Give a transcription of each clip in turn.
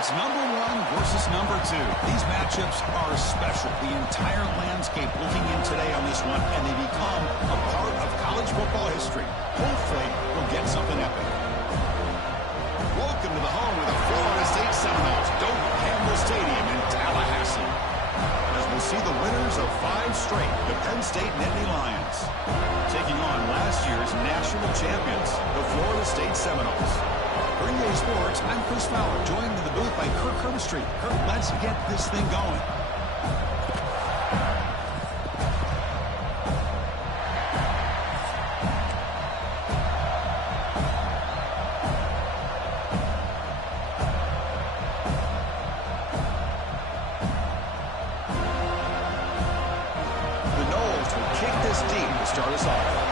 It's number one versus number two. These matchups are special. The entire landscape looking in today on this one, and they become a part of college football history. Hopefully, we'll get something epic. Welcome to the home of the Florida State Seminoles, Doak Campbell Stadium in Tallahassee. As we'll see the winners of 5 straight, the Penn State Nittany Lions, taking on last year's national champions, the Florida State Seminoles. For EA Sports, I'm Chris Fowler, joined in the booth by Kirk Herbstreit. Kirk, let's get this thing going. The Noles will kick this deep to start us off.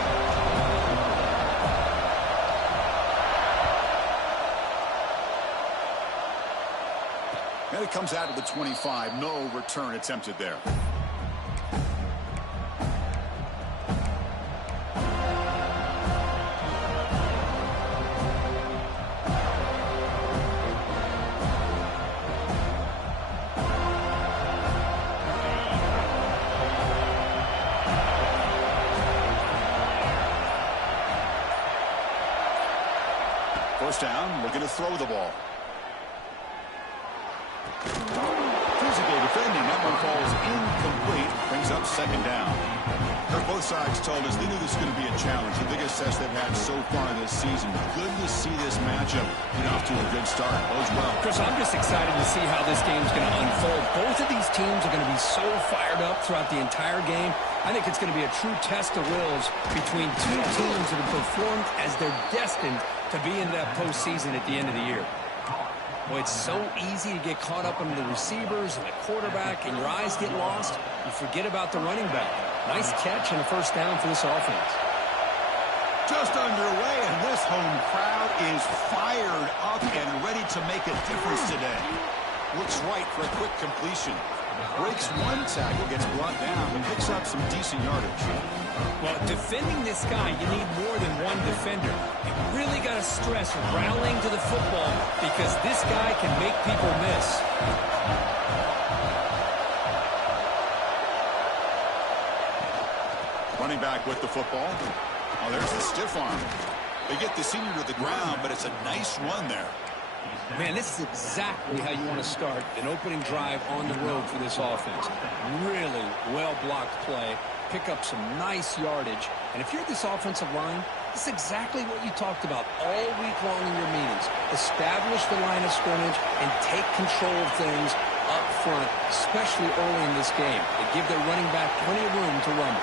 And it comes out of the 25. No return attempted there. First down, looking to throw the ball. Physical defending, that one falls incomplete, brings up second down. Both sides told us they knew this was going to be a challenge, the biggest test they've had so far this season. Good to see this matchup get off to a good start. Bodes well. Chris, I'm just excited to see how this game's going to unfold. Both of these teams are going to be so fired up throughout the entire game. I think it's going to be a true test of wills between two teams that have performed as they're destined to be in that postseason at the end of the year. Boy, it's so easy to get caught up on the receivers and the quarterback, and your eyes get lost. You forget about the running back. Nice catch and a first down for this offense. Just underway, and this home crowd is fired up and ready to make a difference today. Looks right for a quick completion. Breaks one tackle, gets brought down, but picks up some decent yardage. Well, defending this guy, you need more than one defender. You really got to stress rallying to the football because this guy can make people miss. Running back with the football. Oh, there's the stiff arm. They get the senior to the ground, but it's a nice run there. Man, this is exactly how you want to start an opening drive on the road for this offense. Really well-blocked play, pick up some nice yardage. And if you're this offensive line, this is exactly what you talked about all week long in your meetings. Establish the line of scrimmage and take control of things up front, especially early in this game. They give their running back plenty of room to run.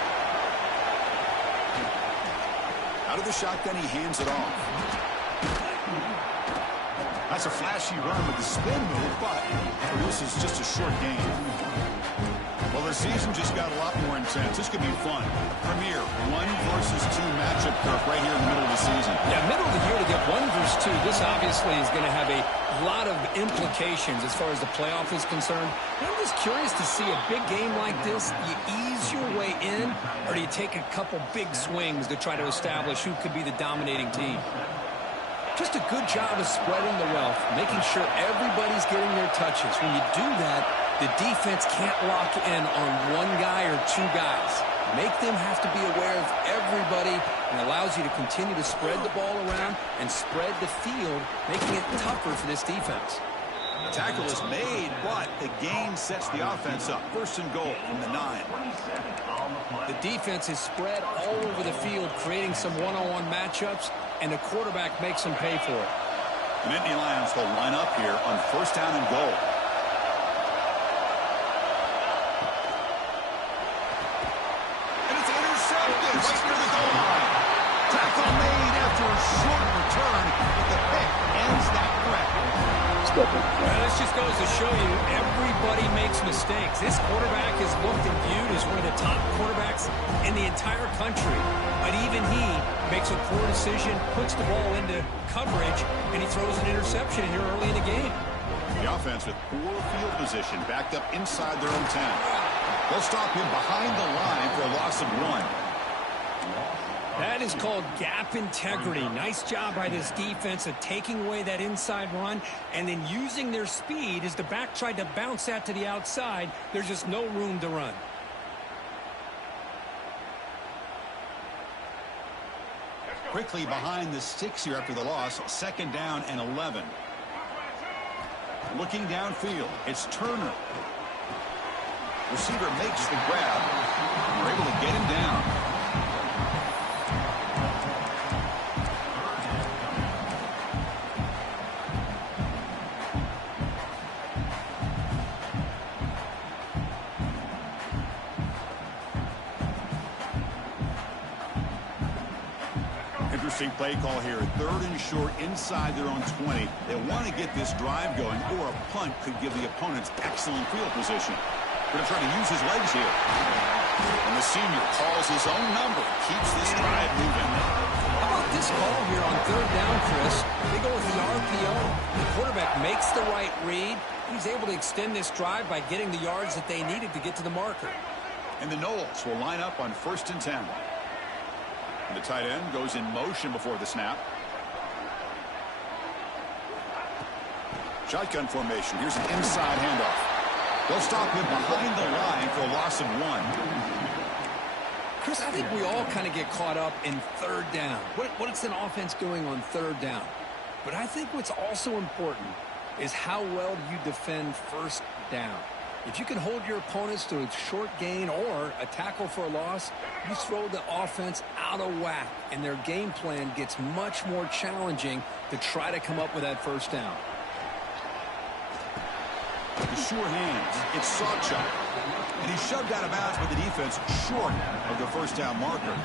Out of the shotgun, he hands it off. That's a flashy run with the spin move, but produces just a short gain. Well, the season just got a lot more intense. This could be fun. Premier 1 versus 2 matchup, Kirk, right here in the middle of the season. Yeah, middle of the year to get 1 versus 2. This obviously is going to have a lot of implications as far as the playoff is concerned. And I'm just curious to see a big game like this. Do you ease your way in, or do you take a couple big swings to try to establish who could be the dominating team? Just a good job of spreading the wealth, making sure everybody's getting their touches. When you do that, the defense can't lock in on one guy or 2 guys. Make them have to be aware of everybody, and allows you to continue to spread the ball around and spread the field, making it tougher for this defense. The tackle is made, but the gain sets the offense up. First and goal from the 9. The defense is spread all over the field, creating some one-on-one matchups, and the quarterback makes them pay for it. The Nittany Lions will line up here on first down and goal. And it's intercepted right near the goal line. Tackle made after a short return, but the pick ends that threat. Well, this just goes to show you everybody makes mistakes. This quarterback is looked and viewed as one of the top quarterbacks in the entire country. But even he makes a poor decision, puts the ball into coverage, and he throws an interception here early in the game. The offense with poor field position, backed up inside their own 10. They'll stop him behind the line for a loss of 1. That is called gap integrity. Nice job by this defense of taking away that inside run and then using their speed as the back tried to bounce that to the outside. There's just no room to run. Quickly behind the sticks here after the loss. 2nd down and 11. Looking downfield, it's Turner. Receiver makes the grab. We're able to get him down. Interesting play call here. 3rd and short inside their own 20. They want to get this drive going, or a punt could give the opponents excellent field position. Going to try to use his legs here. And the senior calls his own number. Keeps this drive moving. How about this call here on 3rd down, Chris? They go with the RPO. The quarterback makes the right read. He's able to extend this drive by getting the yards that they needed to get to the marker. And the Knowles will line up on 1st and 10. And the tight end goes in motion before the snap. Shotgun formation. Here's an inside handoff. They'll stop him behind the line for a loss of 1. Chris, I think we all kind of get caught up in 3rd down. What is an offense doing on 3rd down? But I think what's also important is how well you defend 1st down. If you can hold your opponents to a short gain or a tackle for a loss, you throw the offense out of whack, and their game plan gets much more challenging to try to come up with that 1st down. The sure hands. It's Sawchuk. And he's shoved out of bounds by the defense short of the 1st down marker.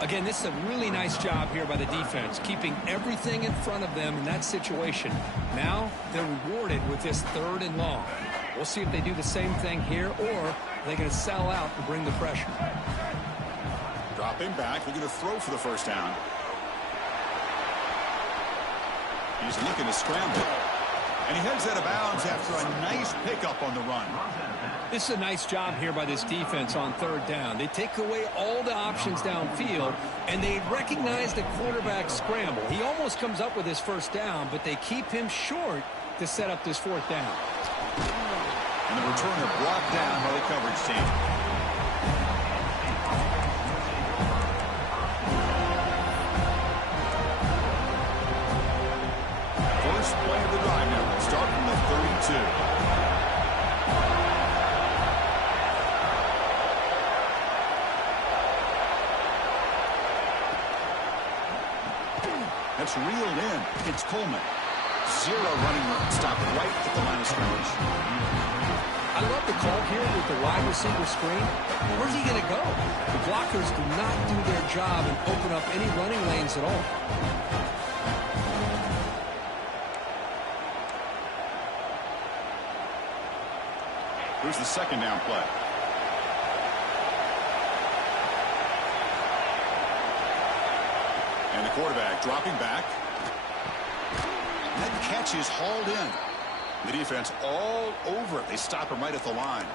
Again, this is a really nice job here by the defense, keeping everything in front of them in that situation. Now they're rewarded with this 3rd and long. We'll see if they do the same thing here, or they're going to sell out and bring the pressure. Dropping back. They're going to throw for the 1st down. He's looking to scramble. And he heads out of bounds after a nice pickup on the run. This is a nice job here by this defense on 3rd down. They take away all the options downfield, and they recognize the quarterback scramble. He almost comes up with his 1st down, but they keep him short to set up this 4th down. And the returner brought down by the coverage team. First play of the drive now. We'll start from the 32. That's reeled in. It's Coleman. 0 running room. Stopped right at the line of scrimmage. I love the call here with the wide receiver screen. Where's he going to go? The blockers do not do their job and open up any running lanes at all. Here's the 2nd down play. And the quarterback dropping back. That catch is hauled in. The defense all over it. They stop him right at the line.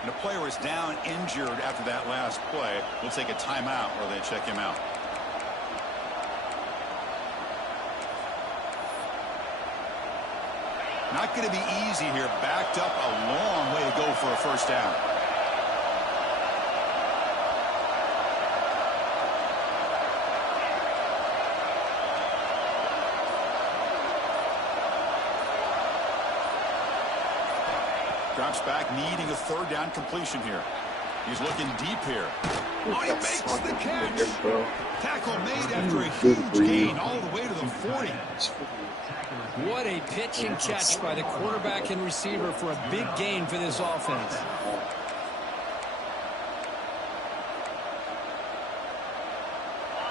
And the player is down injured after that last play. We'll take a timeout while they check him out. Not going to be easy here. Backed up a long way to go for a 1st down. Drops back, needing a 3rd down completion here. He's looking deep here. Oh, he makes the catch. Tackle made after a huge gain all the way to the 40. What a pitch and catch by the quarterback and receiver for a big gain for this offense.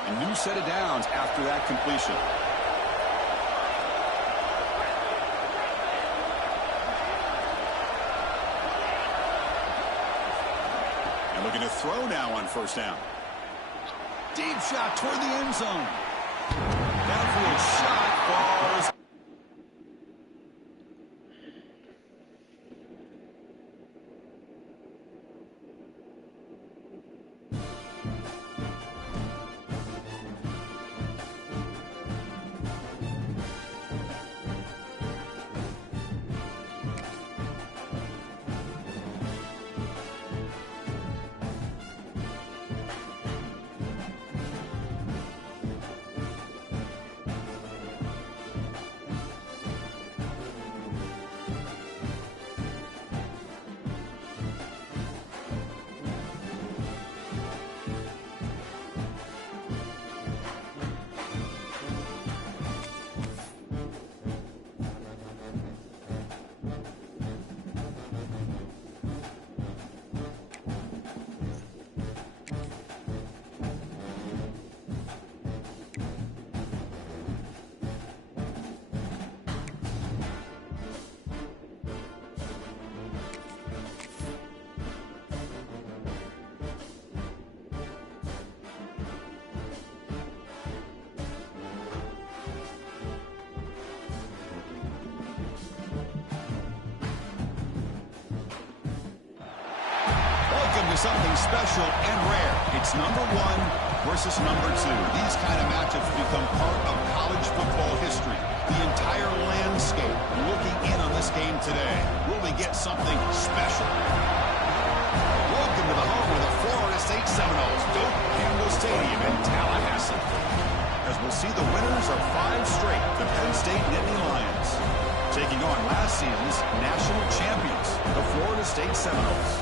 A new set of downs after that completion. And looking to throw now on 1st down. Deep shot toward the end zone. Downfield shot falls. something special and rare. It's number 1 versus number 2. These kind of matchups become part of college football history. The entire landscape looking in on this game today. Will we get something special? Welcome to the home of the Florida State Seminoles, Doak Campbell Stadium in Tallahassee. As we'll see the winners of 5 straight, the Penn State Nittany Lions, taking on last season's national champions, the Florida State Seminoles.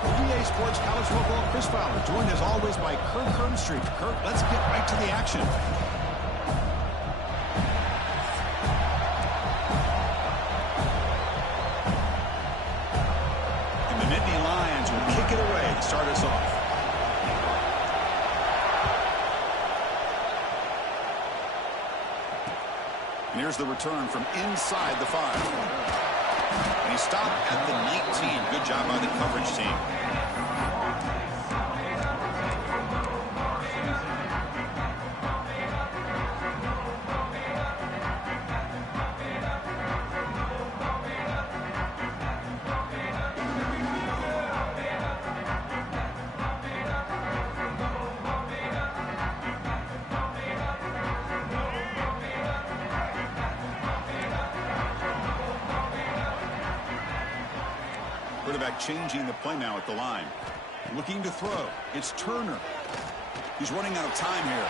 EA Sports College Football, Chris Fowler, joined as always by Kirk Hermstreet. Kirk, let's get right to the action. And the Nittany Lions will kick it away to start us off. And here's the return from inside the 5. And he stopped at the 19. Good job by the coverage team. Quarterback changing the play now at the line. Looking to throw. It's Turner. He's running out of time here.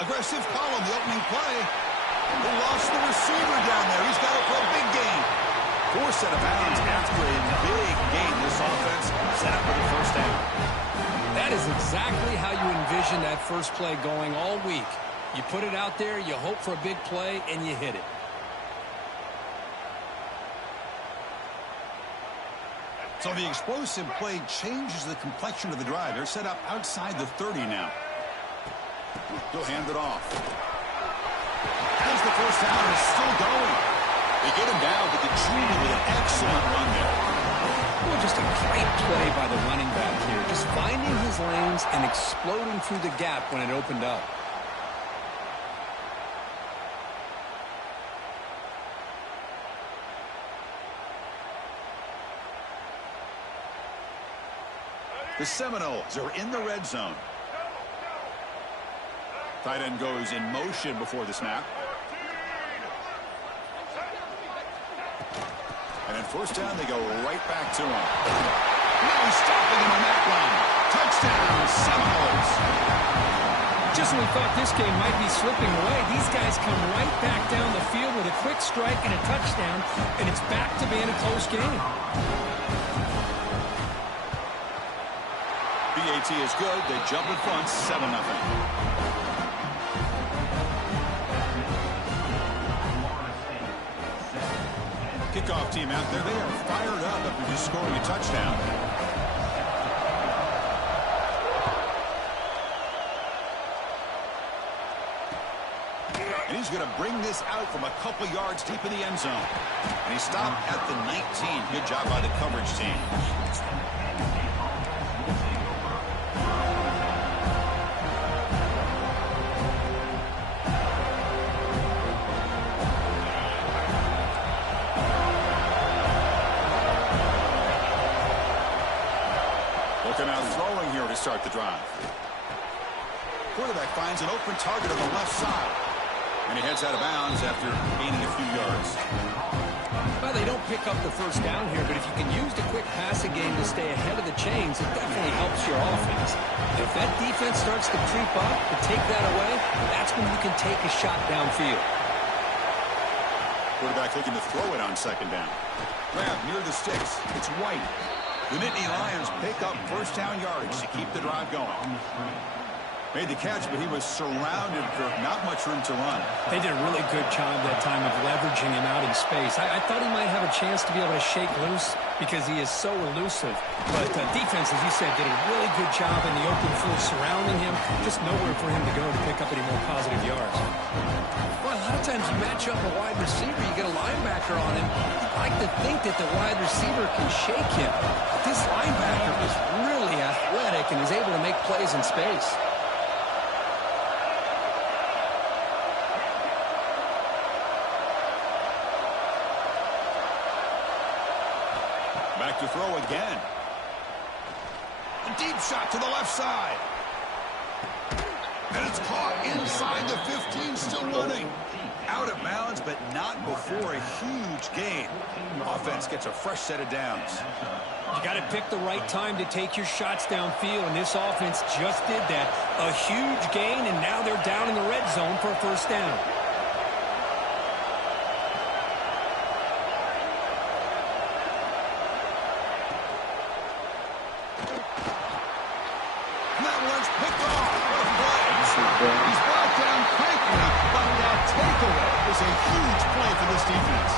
Aggressive call on the opening play. They lost the receiver down there. He's got it for a big gain. Forced out of bounds after a big gain. This offense set up for the first down. That is exactly how you envision that first play going all week. You put it out there, you hope for a big play, and you hit it. So the explosive play changes the complexion of the drive. They're set up outside the 30 now. He'll hand it off. As the first down is still going. They get him down, but the junior with an excellent run there. Well, just a great play by the running back here. Just finding his lanes and exploding through the gap when it opened up. The Seminoles are in the red zone. Tight end goes in motion before the snap. And at first down, they go right back to him. Now he's stopping him on that run. Touchdown, Seminoles. Just when we thought this game might be slipping away, these guys come right back down the field with a quick strike and a touchdown, and it's back to being a close game. BAT is good. They jump in front, 7-0. Kickoff team out there. They are fired up after just scoring a touchdown. And he's going to bring this out from a couple yards deep in the end zone. And he stopped at the 19. Good job by the coverage team. Looking out throwing here to start the drive. Quarterback finds an open target on the left side. And he heads out of bounds after gaining a few yards. Well, they don't pick up the first down here, but if you can use the quick passing game to stay ahead of the chains, it definitely helps your offense. If that defense starts to creep up and take that away, that's when you can take a shot downfield. Quarterback looking to throw it on second down. Grab near the sticks. It's White. The Nittany Lions pick up first down yardage to keep the drive going. Made the catch, but he was surrounded for not much room to run. They did a really good job that time of leveraging him out in space. I thought he might have a chance to be able to shake loose because he is so elusive. But defense, as you said, did a really good job in the open field surrounding him. Just nowhere for him to go to pick up any more positive yards. Well, a lot of times you match up a wide receiver, you get a linebacker on him. You'd like to think that the wide receiver can shake him. But this linebacker is really athletic and is able to make plays in space. Back to throw again. A deep shot to the left side. And it's caught inside the 15, still running. Out of bounds, but not before a huge gain. Offense gets a fresh set of downs. You got to pick the right time to take your shots downfield, and this offense just did that. A huge gain, and now they're down in the red zone for a first down. That one's picked off. What a play. He's brought down quickly, but that takeaway is a huge play for this defense.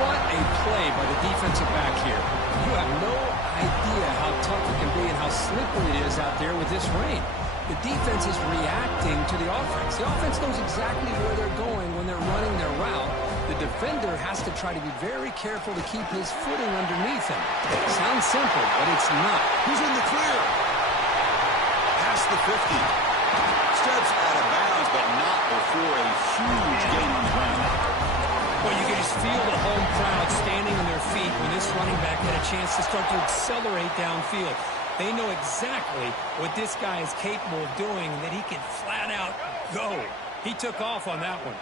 What a play by the defensive back here. You have no idea how tough it can be and how slippery it is out there with this rain. The defense is reacting to the offense. The offense knows exactly where they're going when they're running their route. The defender has to try to be very careful to keep his footing underneath him. Sounds simple, but it's not. Who's in the clear? Past the 50. Steps out of bounds, but not before a huge gain on the ground. Well, you can just feel the home crowd standing on their feet when this running back had a chance to start to accelerate downfield. They know exactly what this guy is capable of doing, that he can flat out go. He took off on that one.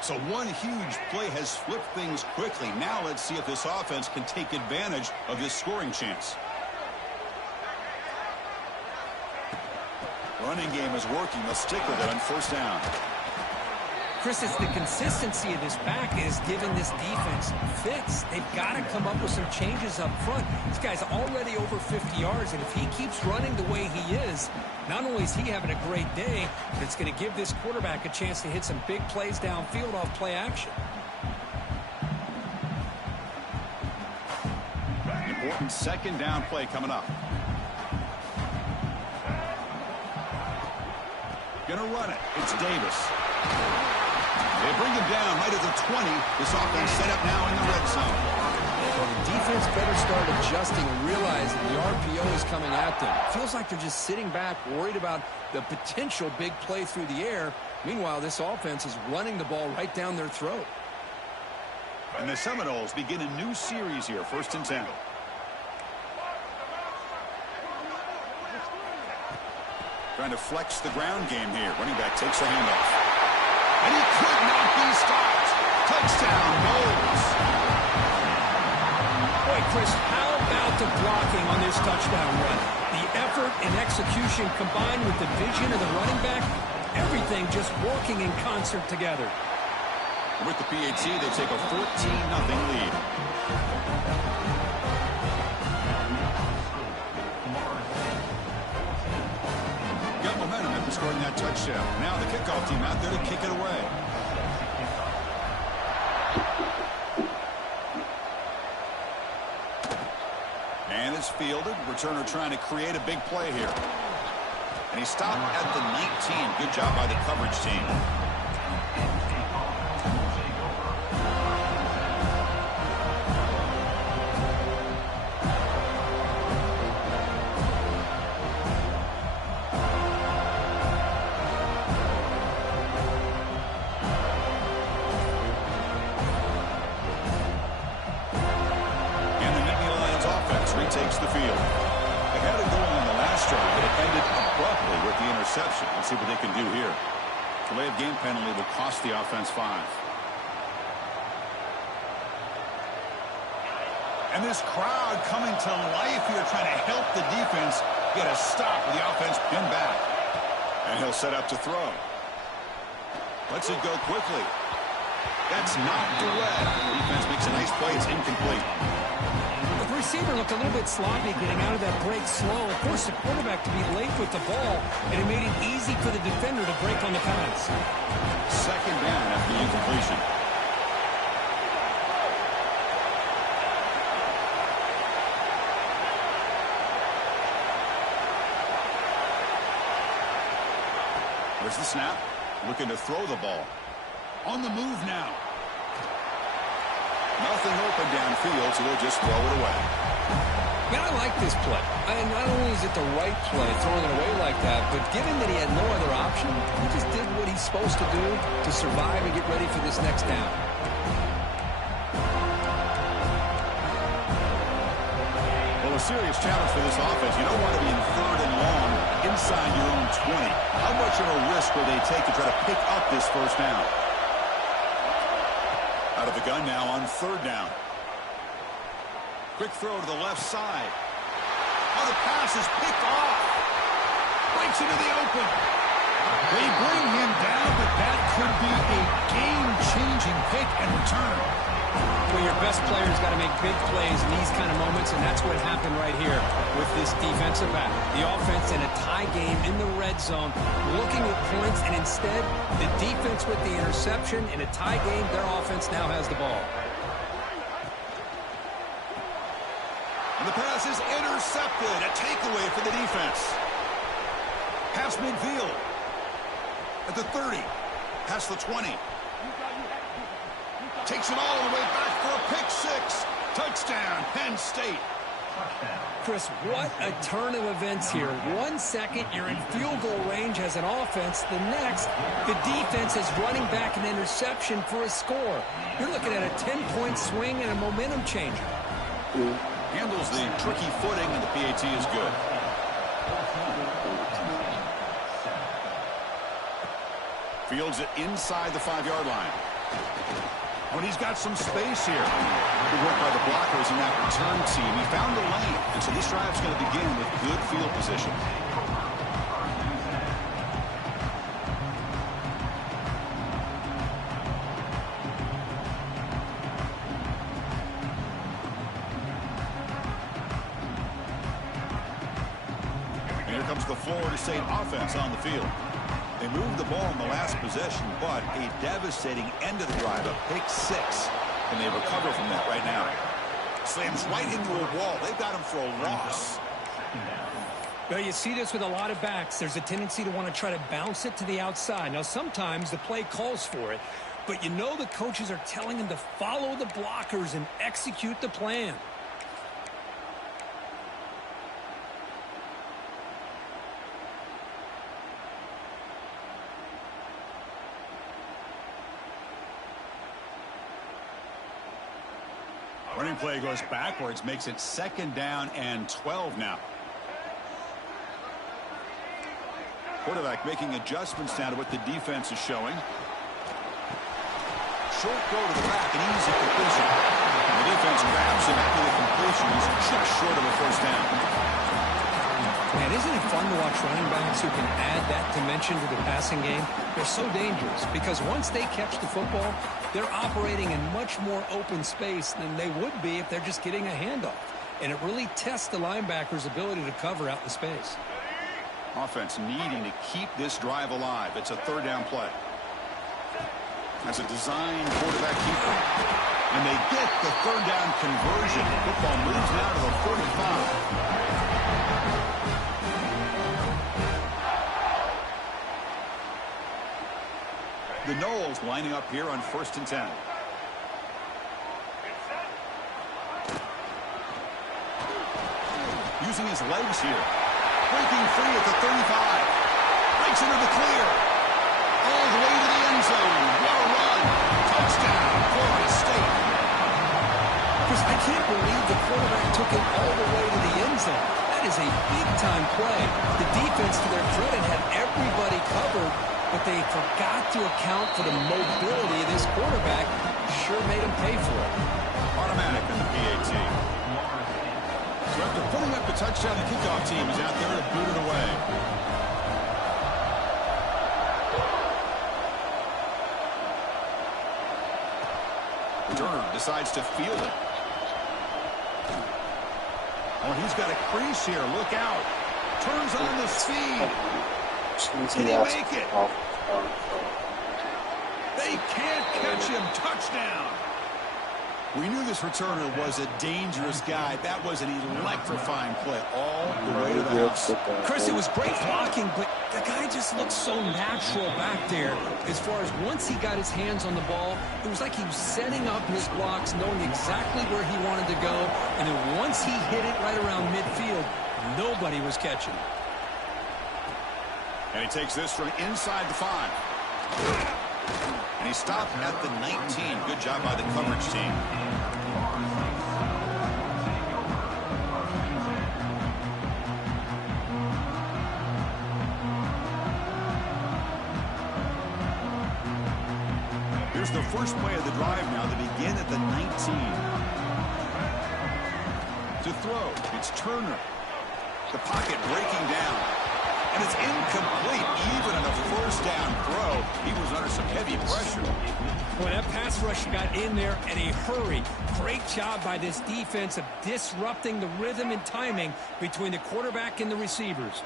So one huge play has flipped things quickly. Now let's see if this offense can take advantage of this scoring chance. Running game is working. They'll stick with it on first down. Chris, it's the consistency of this back is giving this defense fits. They've got to come up with some changes up front. This guy's already over 50 yards, and if he keeps running the way he is, not only is he having a great day, but it's going to give this quarterback a chance to hit some big plays downfield off play action. Important second down play coming up. Gonna run it. It's Davis. They bring him down right at the 20. This offense set up now in the red zone. Well, the defense better start adjusting and realize that the RPO is coming at them. Feels like they're just sitting back, worried about the potential big play through the air. Meanwhile, this offense is running the ball right down their throat. And the Seminoles begin a new series here, 1st and 10. Trying to flex the ground game here. Running back takes the handoff. And he could not be stopped. Touchdown, Noles. Boy, Chris, how about the blocking on this touchdown run? The effort and execution combined with the vision of the running back, everything just working in concert together. With the PAT, they take a 14-0 lead. Got momentum after scoring that touchdown. Now the kickoff team out there to kick it away. And it's fielded. Returner trying to create a big play here. And he stopped at the 19. Good job by the coverage team. Takes the field. They had it going on the last drive, but it ended abruptly with the interception. Let's see what they can do here. Delay of game penalty will cost the offense 5. And this crowd coming to life here, trying to help the defense get a stop with the offense pinned back. And he'll set up to throw. Lets it go quickly. That's knocked away. The defense makes a nice play. It's incomplete. The receiver looked a little bit sloppy getting out of that break slow. It forced the quarterback to be late with the ball, and it made it easy for the defender to break on the pass. Second down after the incompletion. There's the snap. Looking to throw the ball. On the move now. Nothing open downfield, so they'll just throw it away. Man, I like this play. And not only is it the right play, throwing it away like that, but given that he had no other option, he just did what he's supposed to do to survive and get ready for this next down. Well, a serious challenge for this offense. You don't want to be in 3rd and long inside your own 20. How much of a risk will they take to try to pick up this first down? Out of the gun now on 3rd down. Quick throw to the left side. Oh, the pass is picked off. Breaks into the open. They bring him down, but that could be a game-changing pick and return. Well, your best player's got to make big plays in these kind of moments, and that's what happened right here with this defensive back. The offense in a tie game in the red zone, looking at points, and instead, the defense with the interception. In a tie game, their offense now has the ball. And the pass is intercepted. A takeaway for the defense. Pass midfield. At the 30. Past the 20. Takes it all the way back for a pick six. Touchdown, Penn State. Chris, what a turn of events here. 1 second, you're in field goal range as an offense. The next, the defense is running back an interception for a score. You're looking at a 10-point swing and a momentum changer. Handles the tricky footing, and the PAT is good. Fields it inside the 5-yard line. When he's got some space here. Good work by the blockers in that return team. He found the lane, and so this drive's going to begin with good field position. And here comes the Florida State offense on the field. They moved the ball in the last possession, but a devastating end of the drive, a pick six. And they recover from that right now. Slams right into a wall. They've got him for a loss. Well, you see this with a lot of backs. There's a tendency to want to try to bounce it to the outside. Now, sometimes the play calls for it, but you know the coaches are telling them to follow the blockers and execute the plan. Running play goes backwards, makes it 2nd down and 12 now. Quarterback making adjustments now to what the defense is showing. Short throw to the back, an easy completion. And the defense grabs him after the completion. He's just short of a first down. Man, isn't it fun to watch running backs who can add that dimension to the passing game? They're so dangerous because once they catch the football, they're operating in much more open space than they would be if they're just getting a handoff. And it really tests the linebacker's ability to cover out the space. Offense needing to keep this drive alive. It's a 3rd down play. As a design quarterback keeper. And they get the 3rd down conversion. Football moves now to the 45. The Noles lining up here on 1st and 10. Using his legs here. Breaking free at the 35. Breaks into the clear. All the way to the end zone. What a run. Touchdown, Florida State. Chris, I can't believe the quarterback took it all the way to the end zone. That is a big-time play. The defense, to their credit, had everybody covered, but they forgot to account for the mobility of this quarterback. Sure made him pay for it. Automatic in the PAT. So after putting up the touchdown, the kickoff team is out there to boot it away. Turner decides to field it. Oh, he's got a crease here. Look out. Turns on the speed. Can he make it? They can't catch him. Touchdown. We knew this returner was a dangerous guy. That was an electrifying play all the way to the house. Chris, it was great blocking, but the guy just looked so natural back there. As far as once he got his hands on the ball, it was like he was setting up his blocks, knowing exactly where he wanted to go. And then once he hit it right around midfield, nobody was catching. And he takes this from inside the 5. And he stopped at the 19. Good job by the coverage team. the first play of the drive now. They begin at the 19. To throw, it's Turner. The pocket breaking down. And it's incomplete. Even on a first down throw, he was under some heavy pressure. Well, that pass rush got in there in a hurry. Great job by this defense of disrupting the rhythm and timing between the quarterback and the receivers.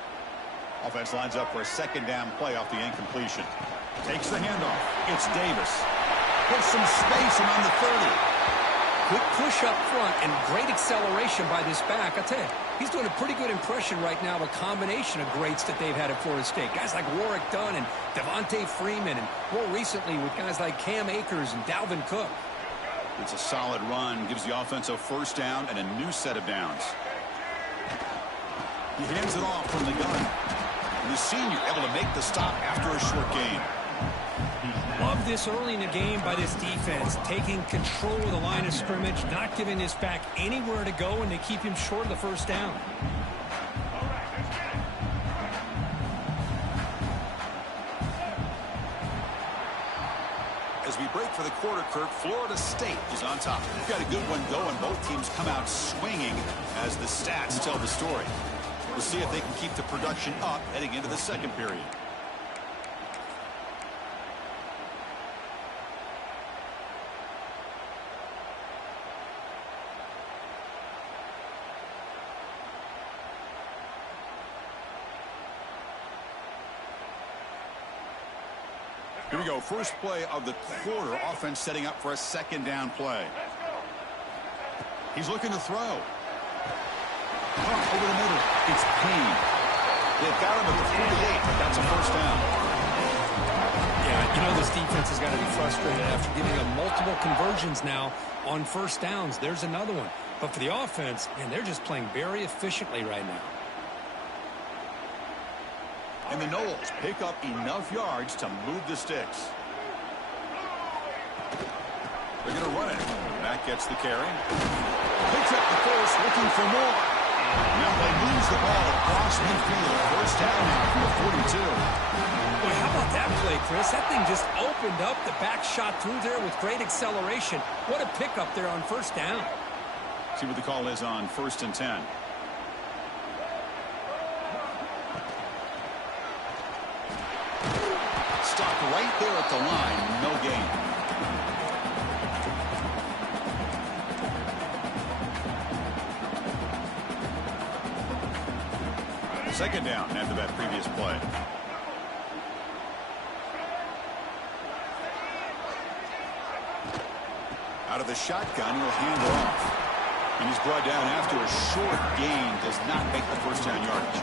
Offense lines up for a second down play off the incompletion. Takes the handoff. It's Davis. Puts some space around the 30. Quick push up front and great acceleration by this back. I'll tell you, he's doing a pretty good impression right now of a combination of greats that they've had at Florida State. Guys like Warwick Dunn and Devontae Freeman, and more recently with guys like Cam Akers and Dalvin Cook. It's a solid run. Gives the offense a first down and a new set of downs. He hands it off from the gun. And the senior able to make the stop after a short gain. Love this early in the game by this defense, taking control of the line of scrimmage, not giving this back anywhere to go, and they keep him short of the first down. As we break for the quarter, Kirk, Florida State is on top. We've got a good one going. Both teams come out swinging as the stats tell the story. We'll see if they can keep the production up heading into the second period. Here we go. First play of the quarter. Offense setting up for a second down play. He's looking to throw. Pump over the middle. It's Payne. They've got him at the 48, but that's a first down. Yeah, you know this defense has got to be frustrated after giving them multiple conversions now on first downs. There's another one. But for the offense, man, they're just playing very efficiently right now. And the Noles pick up enough yards to move the sticks. They're going to run it. Mack gets the carry. Picks up the force, looking for more. Now they moves the ball across midfield. First down now from the 42. Boy, how about that play, Chris? That thing just opened up. The back shot through there with great acceleration. What a pickup there on first down. See what the call is on 1st and 10. Stopped right there at the line. No gain. Second down after that previous play. Out of the shotgun, he'll hand it off. And he's brought down after a short gain. Does not make the first down yardage.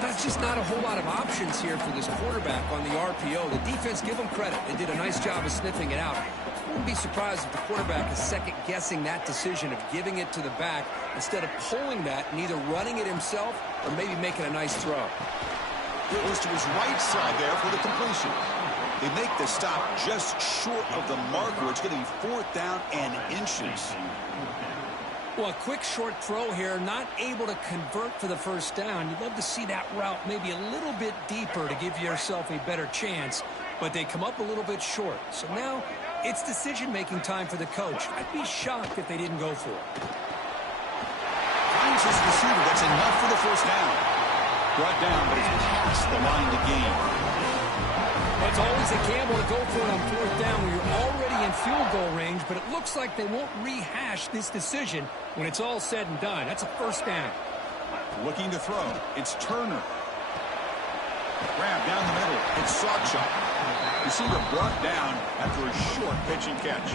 That's just not a whole lot of options here for this quarterback on the RPO. The defense, give them credit. They did a nice job of sniffing it out. I wouldn't be surprised if the quarterback is second-guessing that decision of giving it to the back instead of pulling that and either running it himself or maybe making a nice throw. It was to his right side there for the completion. They make the stop just short of the marker. It's going to be 4th down and inches. Well, a quick short throw here, not able to convert for the first down. You'd love to see that route maybe a little bit deeper to give yourself a better chance, but they come up a little bit short. So now it's decision-making time for the coach. I'd be shocked if they didn't go for it. Finds his receiver. That's enough for the first down. Brought down, but it's past the line to gain. It's always a gamble to go for it on 4th down when you're already in field goal range, but it looks like they won't rehash this decision when it's all said and done. That's a first down. Looking to throw. It's Turner. Grab down the middle. It's Sawchuk. Receiver brought down after a short pitch and catch.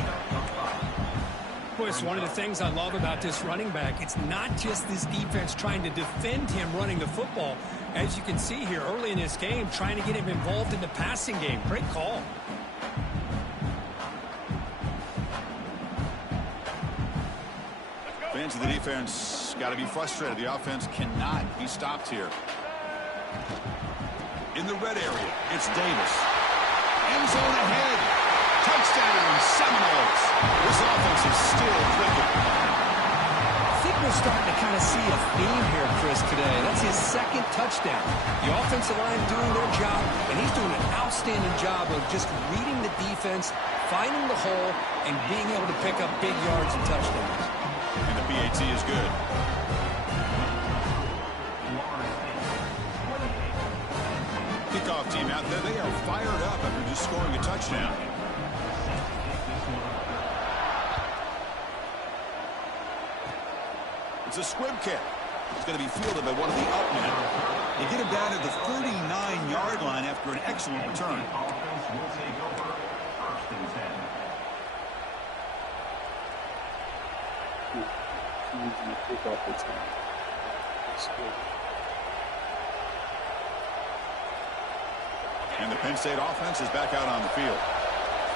Boy, it's one of the things I love about this running back. It's not just this defense trying to defend him running the football. As you can see here early in this game, trying to get him involved in the passing game. Great call. Fans of the defense got to be frustrated. The offense cannot be stopped here. In the red area, it's Davis. End zone ahead. Touchdown, Seminoles. This offense is still clicking. I think we'll starting to kind of see a theme here, Chris, today. That's his second touchdown. The offensive line doing their job, and he's doing an outstanding job of just reading the defense, finding the hole, and being able to pick up big yards and touchdowns. And the PAT is good. Kickoff team out there, they are fired up after just scoring a touchdown. It's a squib kick. It's going to be fielded by one of the up men. They get him down at the 39-yard line after an excellent return. And the Penn State offense is back out on the field.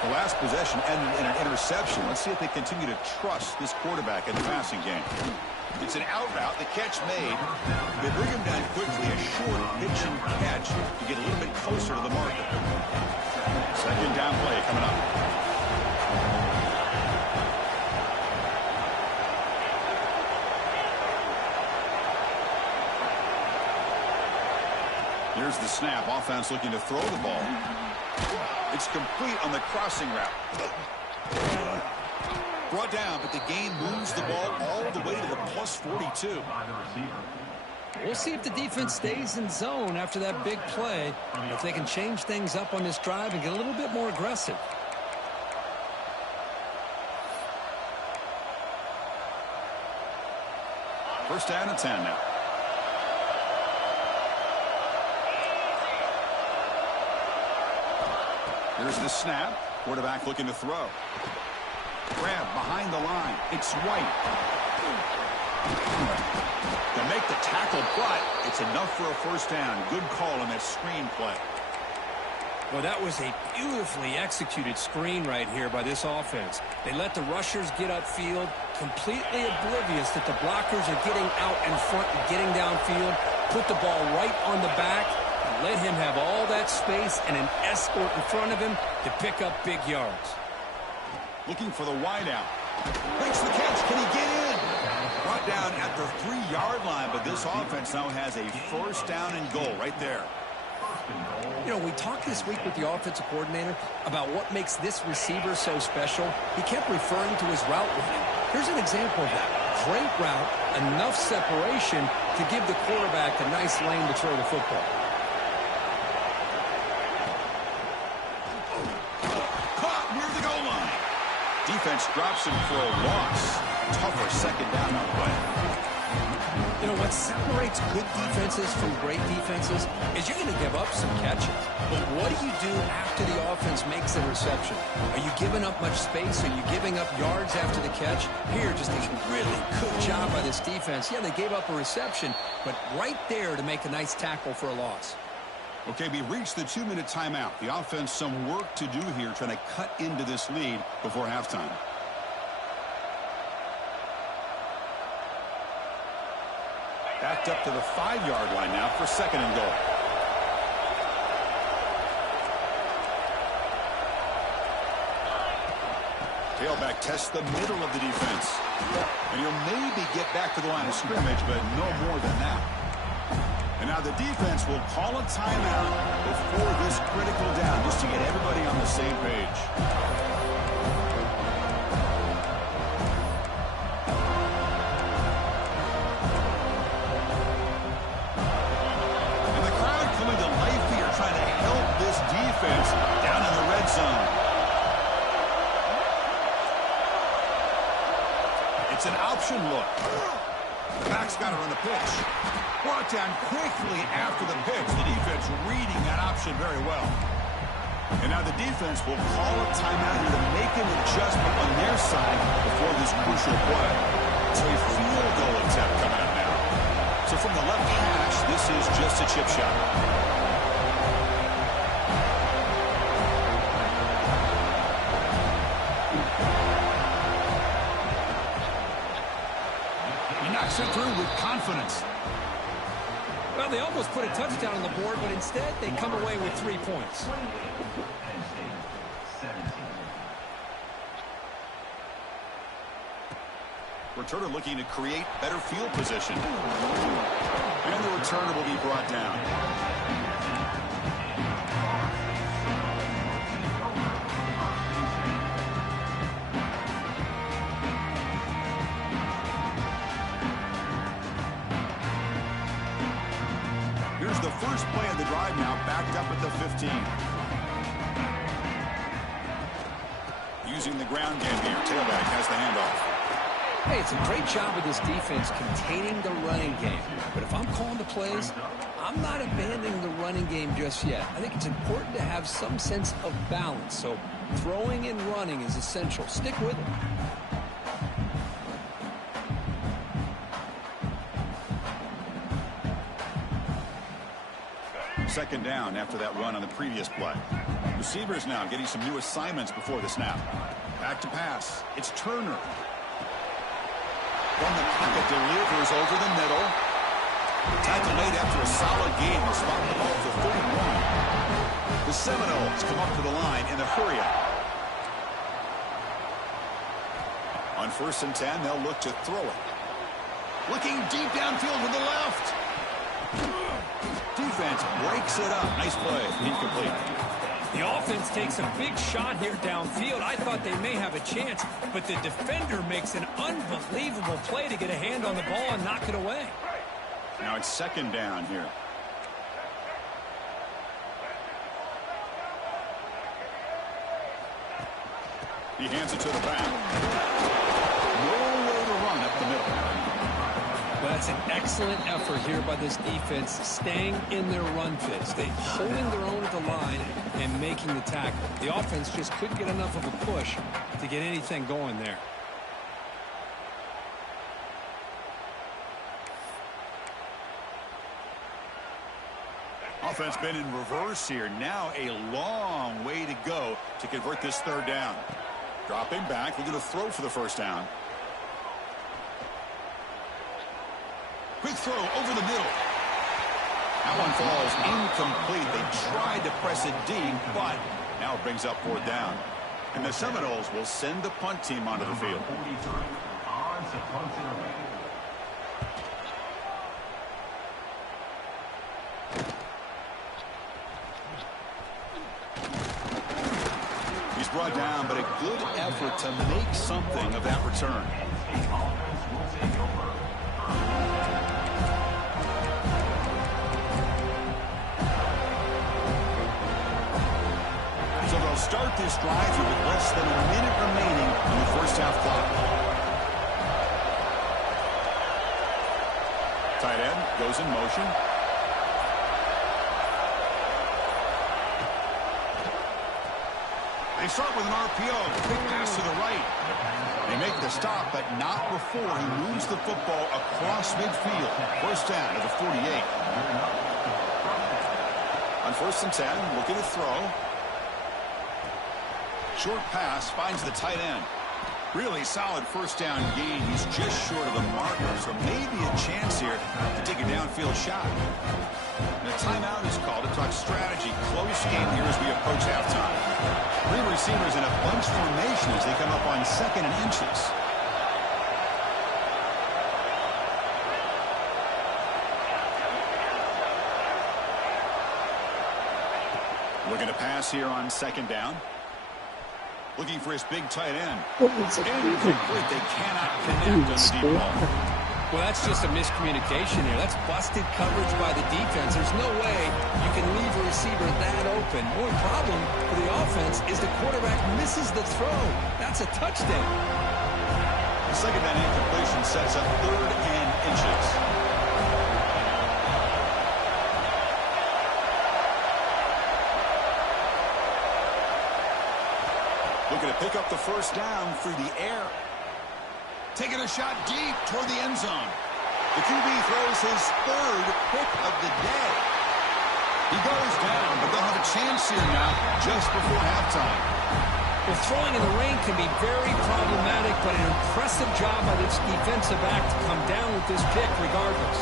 The last possession ended in an interception. Let's see if they continue to trust this quarterback in the passing game. It's an out route. The catch made. They bring him down quickly. A short pitch and catch to get a little bit closer to the marker. Second down play coming up. Here's the snap. Offense looking to throw the ball. It's complete on the crossing route. Brought down, but the gain moves the ball all the way to the plus 42. We'll see if the defense stays in zone after that big play, if they can change things up on this drive and get a little bit more aggressive. First down and 10 now. Here's the snap. Quarterback looking to throw. Grab behind the line. It's White. To make the tackle, but it's enough for a first down. Good call on that screen play. Well, that was a beautifully executed screen right here by this offense. They let the rushers get upfield, completely oblivious that the blockers are getting out in front and getting downfield, put the ball right on the back, and let him have all that space and an escort in front of him to pick up big yards. Looking for the wideout. Makes the catch. Can he get in? Brought down at the 3-yard line, but this offense now has a first down and goal right there. You know, we talked this week with the offensive coordinator about what makes this receiver so special. He kept referring to his route running. Here's an example of that. Great route, enough separation to give the quarterback a nice lane to throw the football. Caught near the goal line. Defense drops him for a loss. Tougher second down on the way. You know, what separates good defenses from great defenses is you're going to give up some catches. But what do you do after the offense makes a reception? Are you giving up much space? Are you giving up yards after the catch? Here, just a really good job by this defense. Yeah, they gave up a reception, but right there to make a nice tackle for a loss. Okay, we reached the 2-minute timeout. The offense some work to do here, trying to cut into this lead before halftime. Backed up to the 5-yard line now for second and goal. Tailback tests the middle of the defense. And he'll maybe get back to the line of scrimmage, but no more than that. And now the defense will call a timeout before this critical down, just to get everybody on the same page. Defense down in the red zone. It's an option look. The back's got it on the pitch. Brought down quickly after the pitch. The defense reading that option very well. And now the defense will call a timeout here to make an adjustment on their side before this crucial play. So a field goal attempt coming up now. So from the left hash, this is just a chip shot. It through with confidence. Well, they almost put a touchdown on the board, but instead they come away with 3 points. Returner looking to create better field position. And the returner will be brought down. Here's the first play of the drive now, backed up at the 15. Using the ground game here. Tailback has the handoff. Hey, it's a great job of this defense containing the running game. But if I'm calling the plays, I'm not abandoning the running game just yet. I think it's important to have some sense of balance. So throwing and running is essential. Stick with it. Second down after that run on the previous play. Receivers now getting some new assignments before the snap. Back to pass. It's Turner. From the pocket, delivers over the middle. Tackle made after a solid game. Will spot the ball for 41. The Seminoles come up to the line in the hurry up. On 1st and 10, they'll look to throw it. Looking deep downfield with the left. Defense breaks it up. Nice play. Incomplete. The offense takes a big shot here downfield. I thought they may have a chance, but the defender makes an unbelievable play to get a hand on the ball and knock it away. Now it's second down here. He hands it to the back. Nowhere to run up the middle. That's an excellent effort here by this defense, staying in their run fits. They holding their own at the line and making the tackle. The offense just couldn't get enough of a push to get anything going there. Offense been in reverse here. Now a long way to go to convert this third down. Dropping back, looking to throw for the first down. Quick throw over the middle. That one falls incomplete. They tried to press it deep, but now it brings up 4th down. And the Seminoles will send the punt team onto the field. He's brought down, but a good effort to make something of that return. Start this drive here with less than a minute remaining in the first half clock. Tight end goes in motion. They start with an RPO. Quick pass to the right. They make the stop, but not before he moves the football across midfield. First down to the 48. On 1st and 10, looking to throw. Short pass finds the tight end. Really solid first down gain. He's just short of the marker, so maybe a chance here to take a downfield shot. And a timeout is called to talk strategy. Close game here as we approach halftime. 3 receivers in a bunch formation as they come up on 2nd and inches. Looking to pass here on 2nd down. Looking for his big tight end. Incomplete. They cannot connect on the deep ball. Well, that's just a miscommunication here. That's busted coverage by the defense. There's no way you can leave a receiver that open. One problem for the offense is the quarterback misses the throw. That's a touchdown. The second down incompletion sets up 3rd and inches. Looking to pick up the first down through the air. Taking a shot deep toward the end zone. The QB throws his 3rd pick of the day. He goes down, but they'll have a chance here now just before halftime. Well, throwing in the rain can be very problematic, but an impressive job by this defensive back to come down with this pick regardless.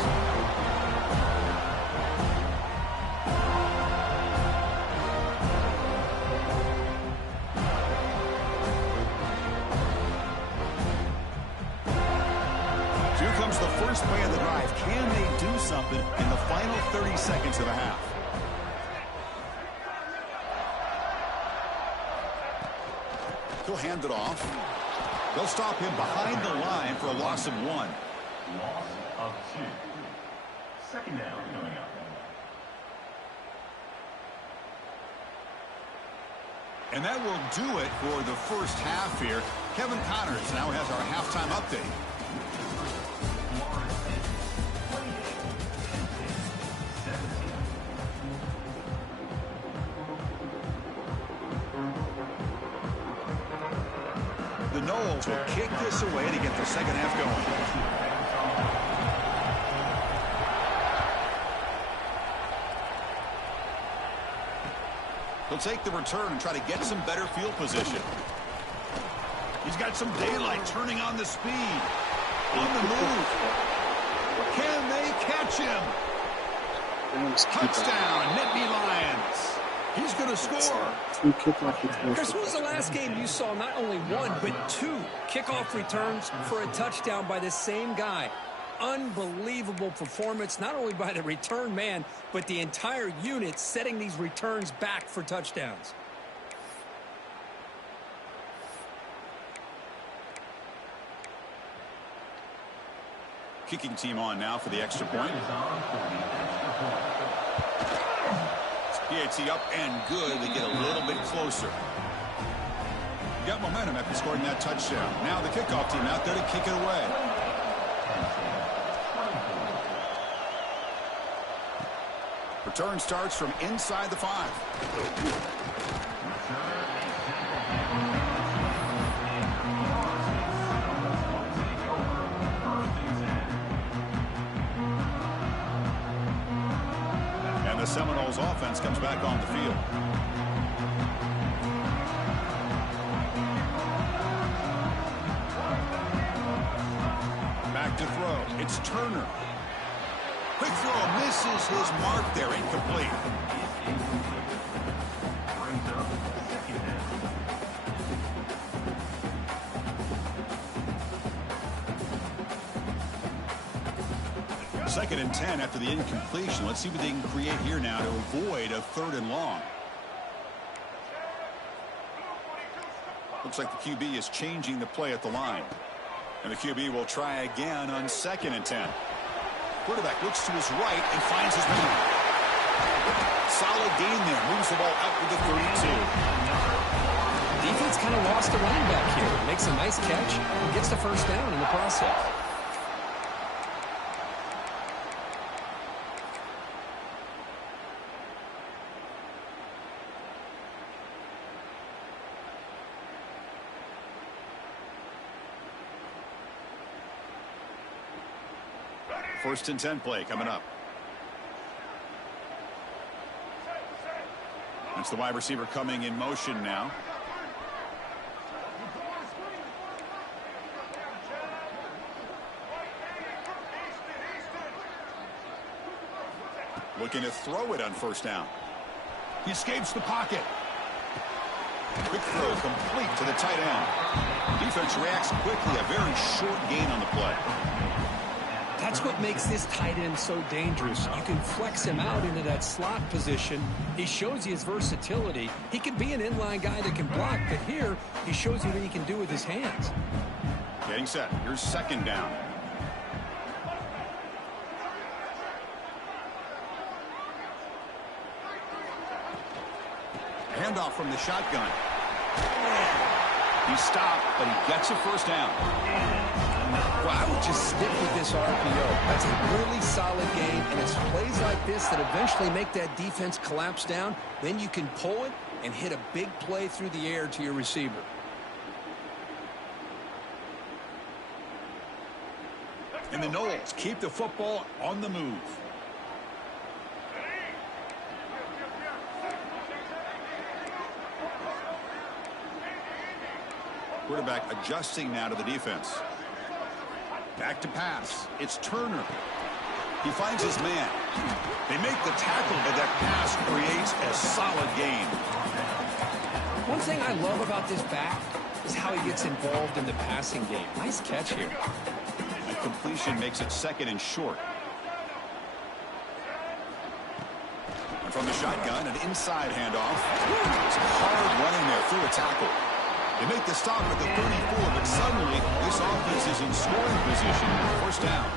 comes the first play of the drive. Can they do something in the final 30 seconds of the half? He'll hand it off. They'll stop him behind the line for a loss of 1. Loss of 2. Second down coming up. And that will do it for the first half here. Kevin Connors now has our halftime update. The Knowles will kick this away to get the second half going. He'll take the return and try to get some better field position. He's got some daylight turning on the speed. On the move. Can they catch him? Touchdown, Nittany Lions. He's going to score. Chris, when was the last game you saw not only one, but 2 kickoff returns for a touchdown by the same guy? Unbelievable performance, not only by the return man, but the entire unit setting these returns back for touchdowns. Kicking team on now for the extra point. PAT up and good. They get a little bit closer. Got momentum after scoring that touchdown. Now the kickoff team out there to kick it away. Return starts from inside the 5. And the Seminoles offense comes back on the field. Back to throw. It's Turner. Quick throw, misses his mark there, incomplete. Second and 10 after the incompletion. Let's see what they can create here now to avoid a 3rd and long. Looks like the QB is changing the play at the line. And the QB will try again on 2nd and 10. Quarterback looks to his right and finds his man. Solid gain there. Moves the ball up to the 32. Defense kind of lost a running back here. Makes a nice catch and gets the first down in the process. First and 10 play coming up. That's the wide receiver coming in motion now. Looking to throw it on first down. He escapes the pocket. Quick throw complete to the tight end. Defense reacts quickly. A very short gain on the play. That's what makes this tight end so dangerous. You can flex him out into that slot position. He shows you his versatility. He can be an inline guy that can block, but here he shows you what he can do with his hands. Getting set. Here's second down. Handoff from the shotgun. He stopped, but he gets a first down. Well, I would just stick with this RPO. That's a really solid game, and it's plays like this that eventually make that defense collapse down. Then you can pull it and hit a big play through the air to your receiver. And the Knowles keep the football on the move. Quarterback adjusting now to the defense. Back to pass. It's Turner. He finds his man. They make the tackle, but that pass creates a solid gain. One thing I love about this back is how he gets involved in the passing game. Nice catch here. completion makes it 2nd and short. And from the shotgun, an inside handoff. It's hard running there through a tackle. They make the stop at the 34, but suddenly this offense is in scoring position. First down.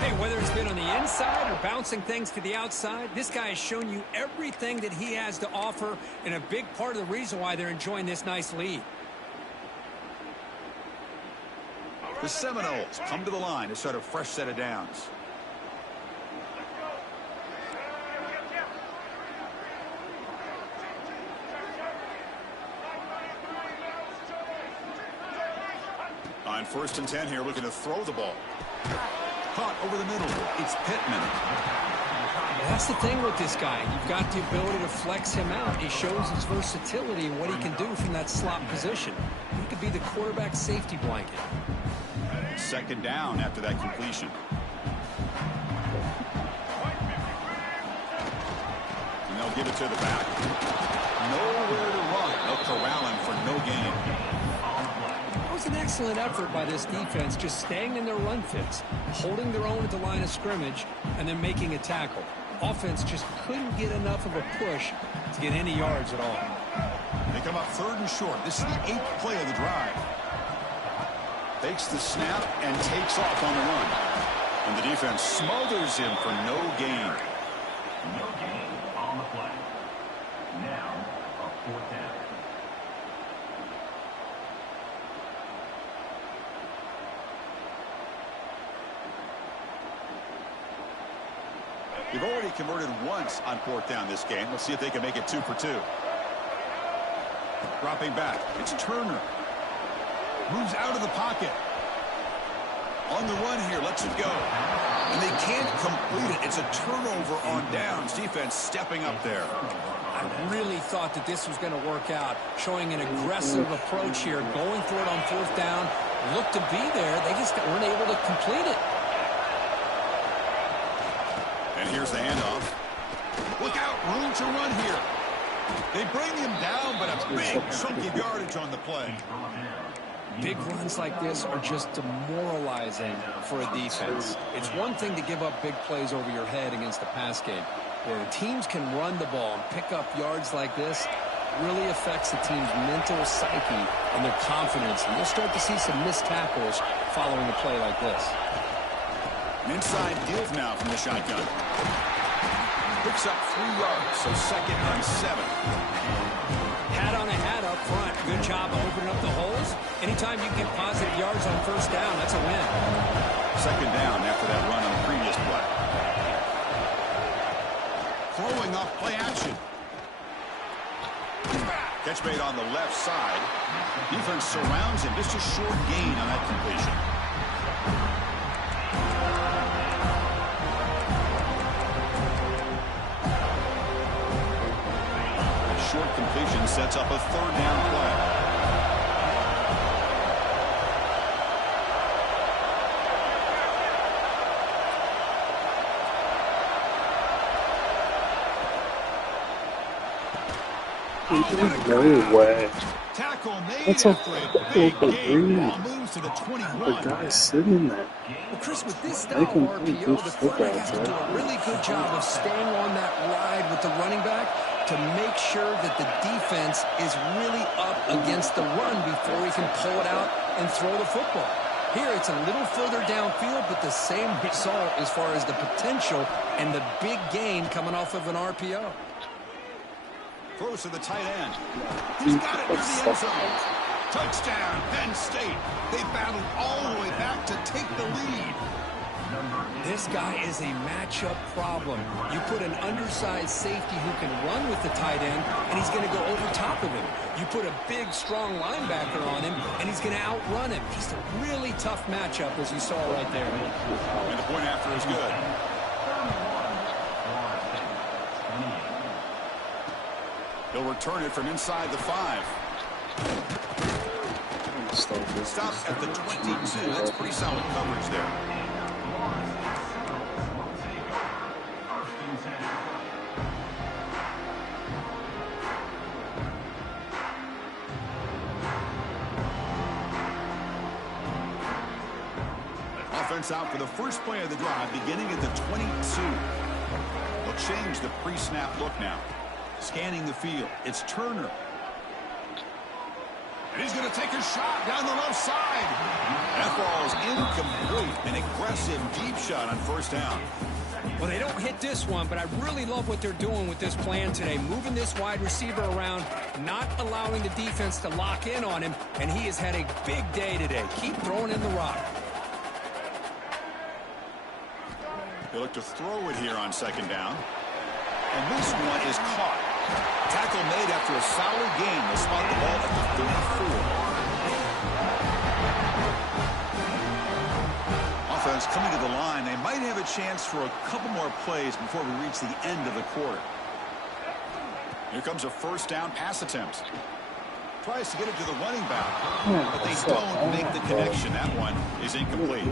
Hey, whether it's been on the inside or bouncing things to the outside, this guy has shown you everything that he has to offer, and a big part of the reason why they're enjoying this nice lead. The Seminoles come to the line to start a fresh set of downs. On 1st and 10 here, looking to throw the ball. Caught over the middle. It's Pittman. That's the thing with this guy. You've got the ability to flex him out. He shows his versatility and what he can do from that slot position. He could be the quarterback safety blanket. 2nd down after that completion. And they'll give it to the back. Nowhere to run. They'll corral him for no gain. That was an excellent effort by this defense, just staying in their run fits, holding their own at the line of scrimmage, and then making a tackle. Offense just couldn't get enough of a push to get any yards at all. They come up 3rd and short. This is the 8th play of the drive. Takes the snap and takes off on the run. And the defense smothers him for no gain. No gain on the play. Now, a 4th down. They've already converted once on 4th down this game. Let's see if they can make it 2 for 2. Dropping back. It's Turner. Moves out of the pocket. On the run here. Lets it go. And they can't complete it. It's a turnover on downs. Defense stepping up there. I really thought that this was going to work out, showing an aggressive approach here, going for it on 4th down. Looked to be there. They just weren't able to complete it. And here's the handoff. Look out, room to run here. They bring him down, but a big chunk of yardage on the play. Big runs like this are just demoralizing for a defense. It's one thing to give up big plays over your head against a pass game. Where teams can run the ball and pick up yards like this, really affects the team's mental psyche and their confidence. And you'll start to see some missed tackles following a play like this. An inside give now from the shotgun. Picks up 3 yards, so 2nd and 7. Hat on a hat up front. Good job of opening up the holes. Anytime you get positive yards on 1st down, that's a win. 2nd down after that run on the previous play. Throwing off play action. Catch made on the left side. Defense surrounds him. Just a short gain on that completion. Short completion sets up a 3rd down play. No way. Tackle made That's a after a big gain. Ball read. moves to the 21. The guy's sitting there. Well, Chris, with this style They of can RPO, do the football, quarterback has to do right? a really good job of staying on that ride with the running back to make sure that the defense is really up against the run before he can pull it out and throw the football. Here, it's a little further downfield, but the same result as far as the potential and the big gain coming off of an RPO. Throws to the tight end. He's got it near the end zone. Touchdown, Penn State. They battled all the way back to take the lead. This guy is a matchup problem. You put an undersized safety who can run with the tight end, and he's going to go over top of him. You put a big, strong linebacker on him, and he's going to outrun him. Just a really tough matchup, as you saw right there. And the point after is good. He'll return it from inside the 5. Stops at the 22. That's pretty solid coverage there. Offense out for the first play of the drive, beginning at the 22. They'll change the pre-snap look now. Scanning the field. It's Turner. And he's going to take a shot down the left side. That ball's incomplete. An aggressive deep shot on first down. Well, they don't hit this one, but I really love what they're doing with this plan today. Moving this wide receiver around, not allowing the defense to lock in on him, and he has had a big day today. Keep throwing in the rock. They look to throw it here on second down. And this one is caught. Tackle made after a solid gain. They'll spot the ball at the 34. Offense coming to the line. They might have a chance for a couple more plays before we reach the end of the quarter. Here comes a first down pass attempt. Tries to get it to the running back, but they don't make the connection. That one is incomplete.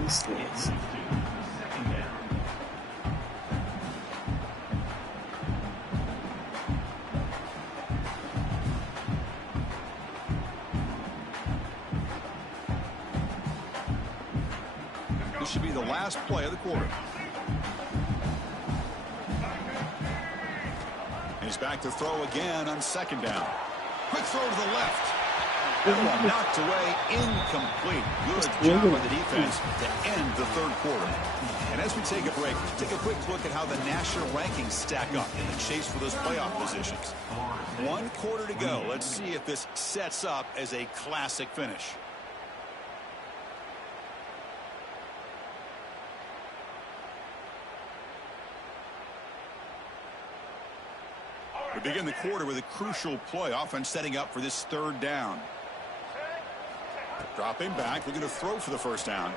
This should be the last play of the quarter. He's back to throw again on second down. Quick throw to the left. That one knocked away, incomplete. Good job by the defense to end the third quarter. And as we take a break, take a quick look at how the national rankings stack up in the chase for those playoff positions. 1 quarter to go. Let's see if this sets up as a classic finish. We begin the quarter with a crucial play. Offense setting up for this third down. Dropping back, looking to throw for the first down.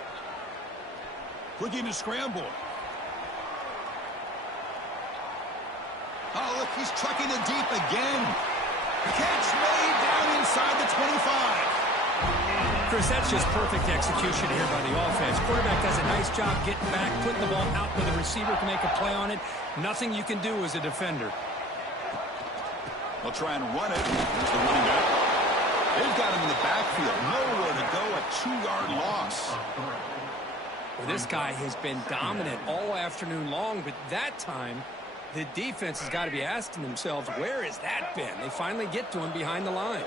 Looking to scramble. Oh, look, he's trucking it deep again. Catch made down inside the 25. Chris, that's just perfect execution here by the offense. Quarterback does a nice job getting back, putting the ball out where the receiver can make a play on it. Nothing you can do as a defender. They'll try and run it. Here's the running back. They've got him in the backfield. Nowhere to go. A 2-yard loss. Well, this guy has been dominant all afternoon long, but that time, the defense has got to be asking themselves, where has that been? They finally get to him behind the line.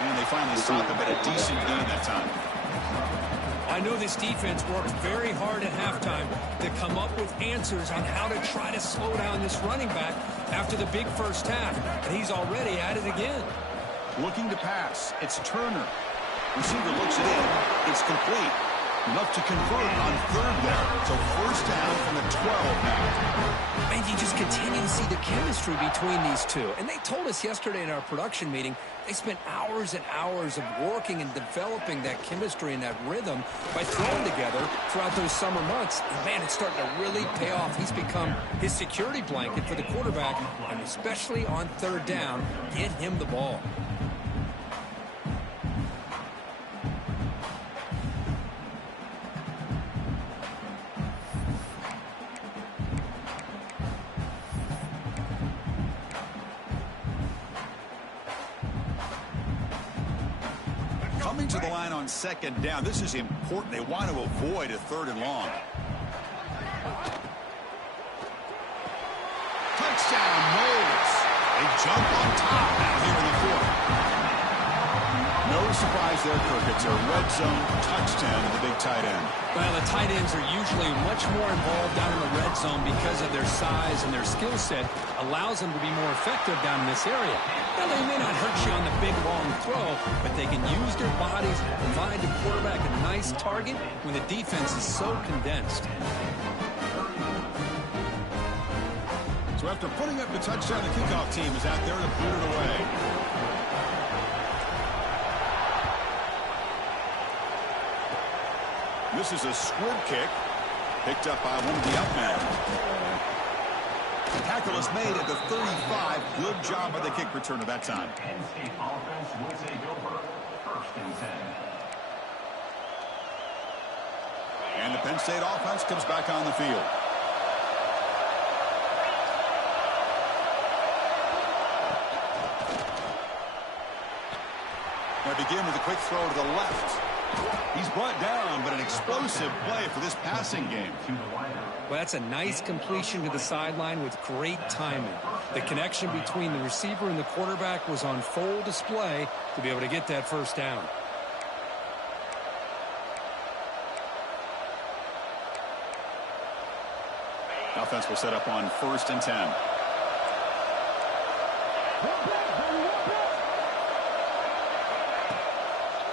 And they finally stop him at a decent gain that time. I know this defense worked very hard at halftime to come up with answers on how to try to slow down this running back after the big first half, and he's already at it again. Looking to pass. It's Turner. Receiver looks it in. It's complete. Enough to convert on third there. So first down from the 12 now. And you just continue to see the chemistry between these two. And they told us yesterday in our production meeting, they spent hours and hours of working and developing that chemistry and that rhythm by throwing together throughout those summer months. And man, it's starting to really pay off. He's become his security blanket for the quarterback, and especially on third down, get him the ball. To the line on second down. This is important. They want to avoid a third and long. Touchdown, Knowles. They jump on top now here in the fourth. No surprise there, Kirk. It's a red zone touchdown to the big tight end. Well, the tight ends are usually much more involved down in the red zone because of their size, and their skill set allows them to be more effective down in this area. Now, they may not hurt you on the big, long throw, but they can use their bodies to provide the quarterback a nice target when the defense is so condensed. So after putting up the touchdown, the kickoff team is out there to boot it away. This is a squib kick, picked up by one of the up men. The tackle is made at the 35. Good job by the kick return at that time. Penn State offense will take over first and 10. And the Penn State offense comes back on the field. That begin with a quick throw to the left. He's brought down, but an explosive play for this passing game. Well, that's a nice completion to the sideline with great timing. The connection between the receiver and the quarterback was on full display to be able to get that first down. Offense will set up on 1st and 10.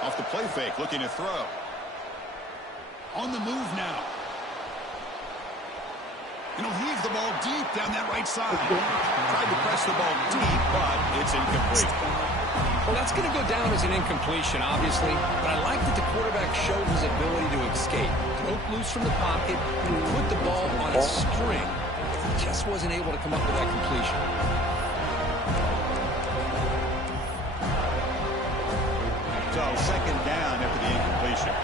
Off the play fake, looking to throw. On the move now. And he'll leave the ball deep down that right side. Tried to press the ball deep, but it's incomplete. Well, that's going to go down as an incompletion, obviously, but I like that the quarterback showed his ability to escape. Broke loose from the pocket and put the ball on a string. Just wasn't able to come up with that completion. So, 2nd down after the incompletion.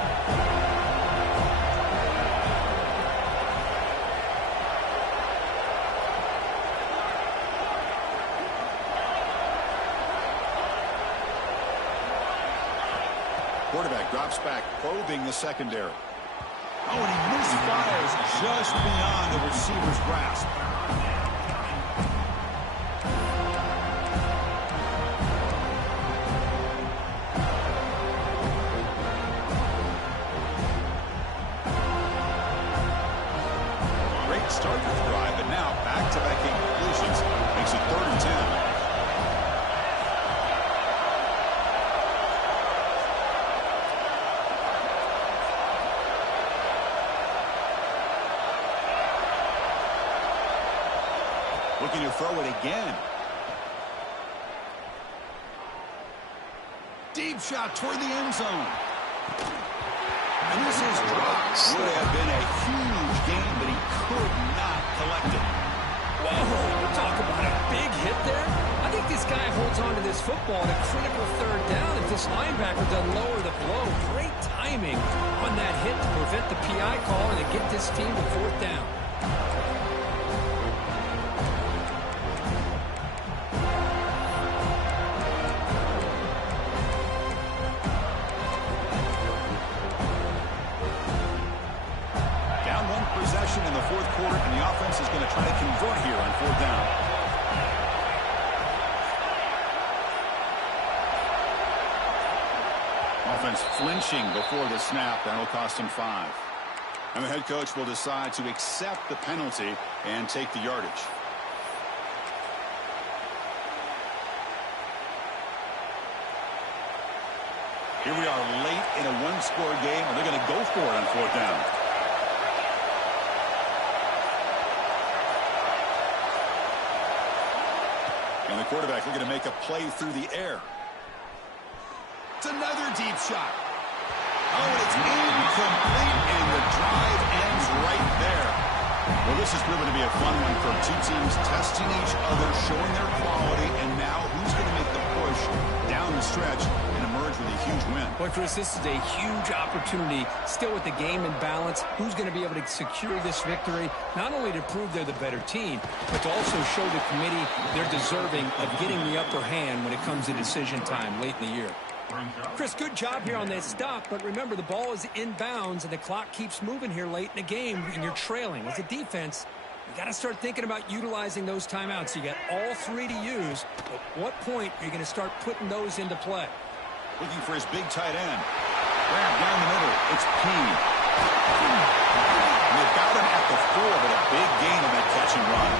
Quarterback drops back, probing the secondary. Oh, and he misfires just beyond the receiver's grasp. Great start to the drive, but now back-to-back incompletions makes it 3rd and 10. Looking to throw it again. Deep shot toward the end zone. And this is dropped. Would have been a huge game, but he could not collect it. Whoa, talk about a big hit there. I think this guy holds on to this football at a critical 3rd down if this linebacker doesn't lower the blow. Great timing on that hit to prevent the PI call and to get this team to 4th down. In the 4th quarter, and the offense is going to try to convert here on 4th down. Offense flinching before the snap. That'll cost him 5. And the head coach will decide to accept the penalty and take the yardage. Here we are late in a 1-score game, and they're going to go for it on 4th down. And the quarterback looking to make a play through the air. It's another deep shot. Oh, and it's incomplete, and the drive ends right there. Well, this has proven to be a fun one for 2 teams testing each other, showing their quality, and now who's going to make the push down the stretch and emerge with a huge win. Boy, Chris, this is a huge opportunity. Still with the game in balance, who's going to be able to secure this victory, not only to prove they're the better team, but to also show the committee they're deserving of getting the upper hand when it comes to decision time late in the year. Chris, good job here on that stop, but remember, the ball is inbounds, and the clock keeps moving here late in the game, and you're trailing. As a defense, you got to start thinking about utilizing those timeouts. You got all 3 to use, but what point are you going to start putting those into play? Looking for his big tight end. Grab down the middle. It's P. And they got him at the 4, but a big gain on that catch and run.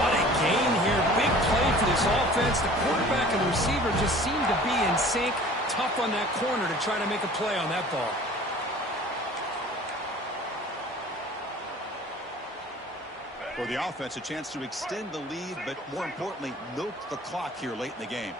What a gain here. Big play for this offense. The quarterback and the receiver just seem to be in sync. Tough on that corner to try to make a play on that ball. For the offense, a chance to extend the lead, but more importantly, milk the clock here late in the game.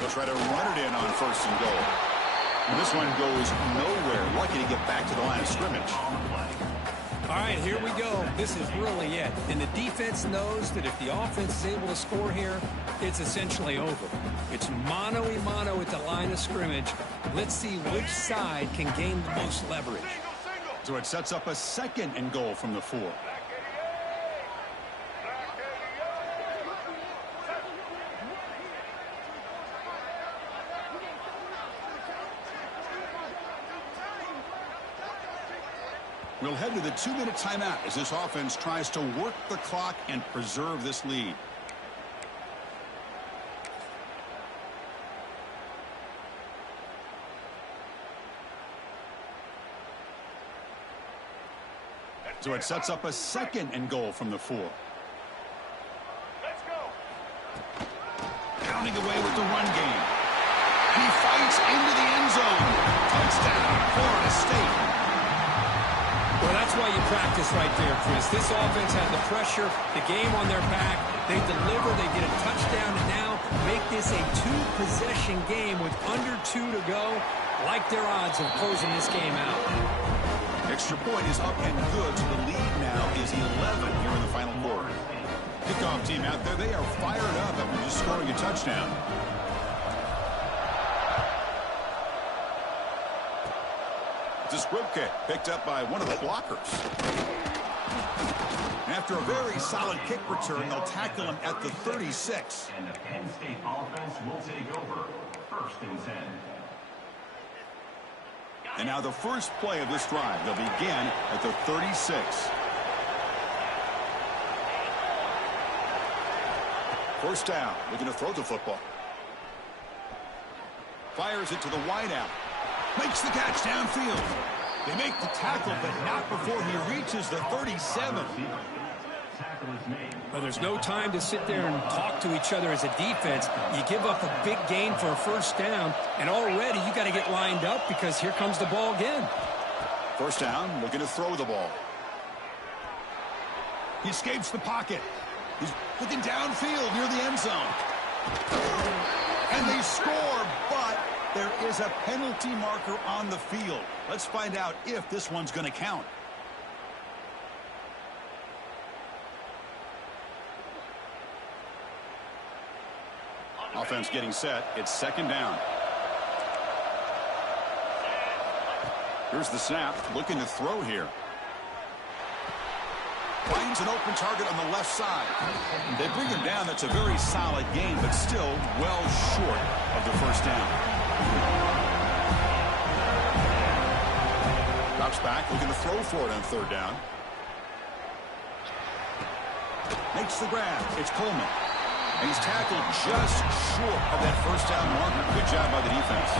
They'll try to run it in on 1st and goal. And this one goes nowhere. Lucky to get back to the line of scrimmage. All right, here we go. This is really it. And the defense knows that if the offense is able to score here, it's essentially over. It's mano-a-mano at the line of scrimmage. Let's see which side can gain the most leverage. So it sets up a 2nd and goal from the 4. We'll head to the 2-minute timeout as this offense tries to work the clock and preserve this lead. So it sets up a 2nd and goal from the 4. Let's go. Pounding away with the run game. And he fights into the end zone. Touchdown, Florida State. Well, that's why you practice right there, Chris. This offense had the pressure, the game on their back. They deliver, they get a touchdown, and now make this a 2-possession game with under 2 to go. Like their odds of closing this game out. Extra point is up and good, so the lead now is 11 here in the final quarter. Kickoff team out there, they are fired up after just scoring a touchdown. It's a squib kick picked up by one of the blockers. After a very solid kick return, they'll tackle him at the 36. And the Penn State offense will take over. 1st and 10. And now the first play of this drive. They'll begin at the 36. First down. Looking to throw the football. Fires it to the wideout. Makes the catch downfield. They make the tackle, but not before he reaches the 37. Well, there's no time to sit there and talk to each other as a defense. You give up a big gain for a first down, and already you got to get lined up because here comes the ball again. First down, looking to throw the ball. He escapes the pocket. He's looking downfield near the end zone. And they score, but there is a penalty marker on the field. Let's find out if this one's going to count. Offense getting set. It's 2nd down. Here's the snap. Looking to throw here. Finds an open target on the left side. They bring him down. That's a very solid gain, but still well short of the first down. Drops back, looking to throw for it on 3rd down. Makes the grab. It's Coleman. And he's tackled just short of that first down marker. Good job by the defense.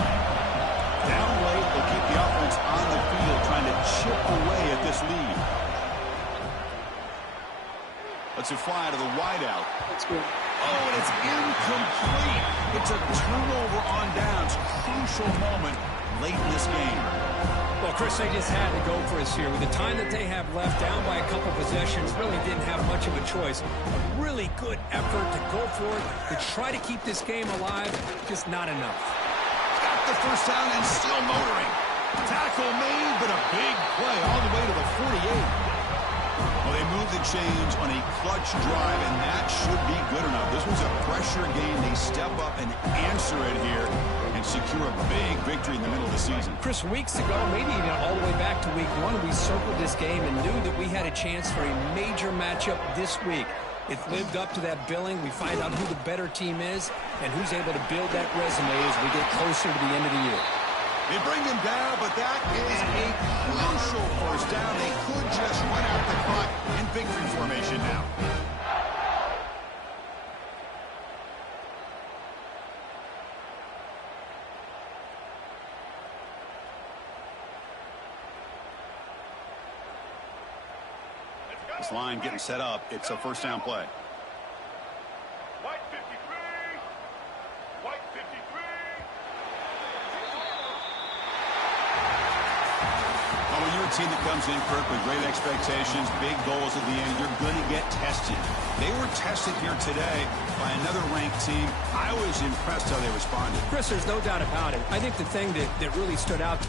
Down late, they'll keep the offense on the field, trying to chip away at this lead. Lets it fly to the wideout. That's good. Oh, and it's incomplete. It's a turnover on downs. Crucial moment late in this game. Well, Chris, they just had to go for us here. With the time that they have left, down by a couple possessions, really didn't have much of a choice. A really good effort to go for it, to try to keep this game alive, just not enough. Got the first down and still motoring. Tackle made, but a big play all the way to the 48. Well, they moved the chains on a clutch drive, and that should be good enough. This was a pressure game. They step up and answer it here and secure a big victory in the middle of the season. Chris, weeks ago, maybe even all the way back to week 1, we circled this game and knew that we had a chance for a major matchup this week. It lived up to that billing. We find out who the better team is and who's able to build that resume as we get closer to the end of the year. They bring him down, but that is a crucial first down. They could just run out the clock in victory formation now. This line getting set up. It's a first down play. White 53. White 53. Well, when you're a team that comes in, Kirk, with great expectations, big goals at the end, you're going to get tested. They were tested here today by another ranked team. I was impressed how they responded. Chris, there's no doubt about it. I think the thing that really stood out